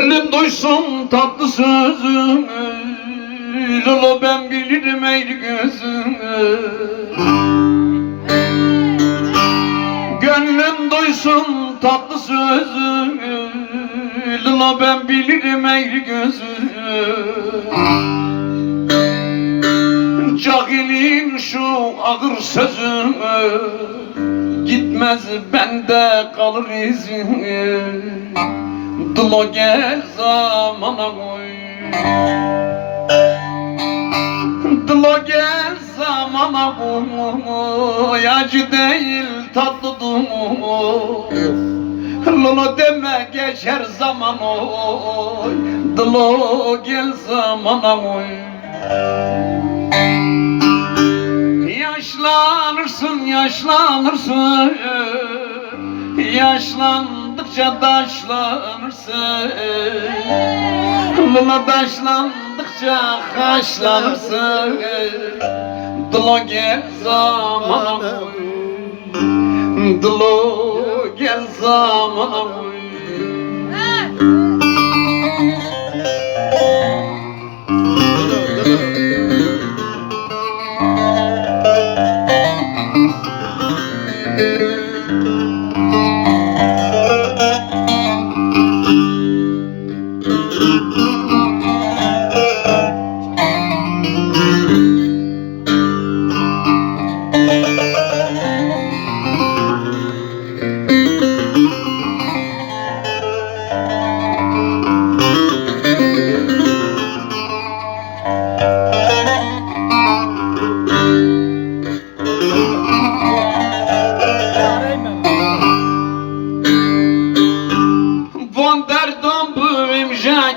Elin duysun tatlı sözümü Lolo ben bilirim eğri gözümü. Gönlün duysun tatlı sözümü Lolo ben bilirim eğri gözümü. Cahilin şu ağır sözümü Gitmez bende kalır izini Dılo gel zamana koy. Dılo gel zamana koy. Acı değil tatlı Lolo deme geçer zaman oy. Dılo gel zamana koy. Yaşlanırsın, yaşlanırsın Yaşlandıkça taşlanırsın. Lula taşlandıkça kaşlanırsın Dılo gel zamana koy. Dılo gel zamana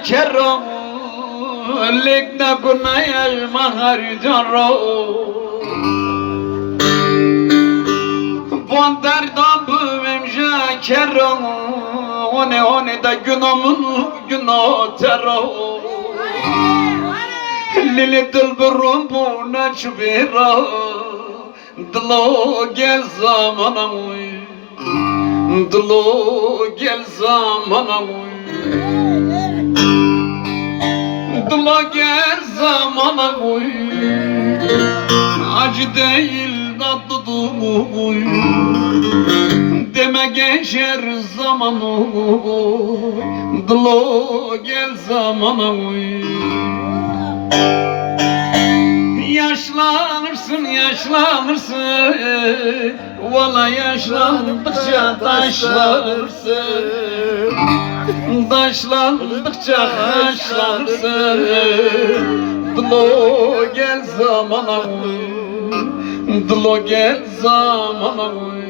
Jackero Legna Gunaya Maharidaro Von der Dombu im Jackero One one da günomun güno tero Lili dilberum bu naçvira Dilo gel zamana uy. Dilo gel zamana Dilo gel zamana uy. Acı değil tatlı duy Deme geçer zaman uy. Dilo gel zamana uy. Yaşlanırsın, yaşlanırsın. Valla yaşlandıkça taşlanırsın Taşlandıkça taşlanırsın Dilo gel zamana uy Dilo gel zamana uy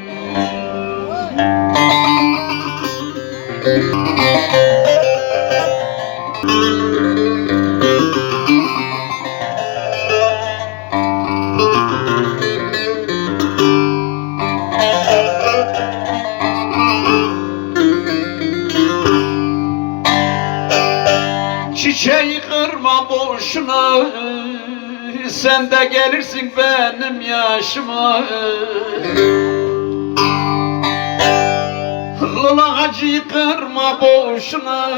Çiçeği kırma boşuna. Sen de gelirsin benim yaşıma. Lala acıyı kırma boşuna.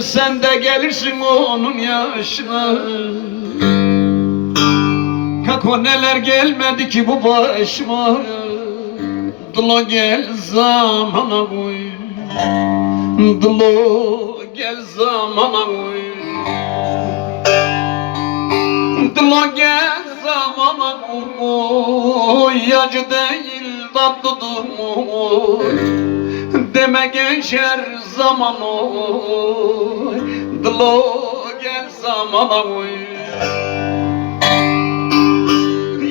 Sen de gelirsin onun yaşına. Kako neler gelmedi ki bu başıma. Dula gel zamana koy Dilo gel zamana Dilo gel zamana uy. Acı değil tatlı duy Deme geçer zaman oy Dilo gel zamana uy.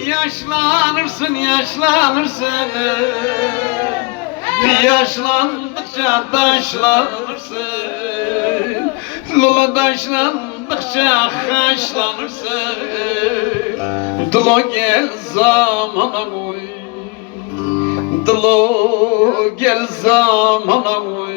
Yaşlanırsın yaşlanırsın Yaşlandıkça taşlanırsın Lula taşlandıkça kaşlanırsın Dilo gel zamana uy Dilo gel zamana uy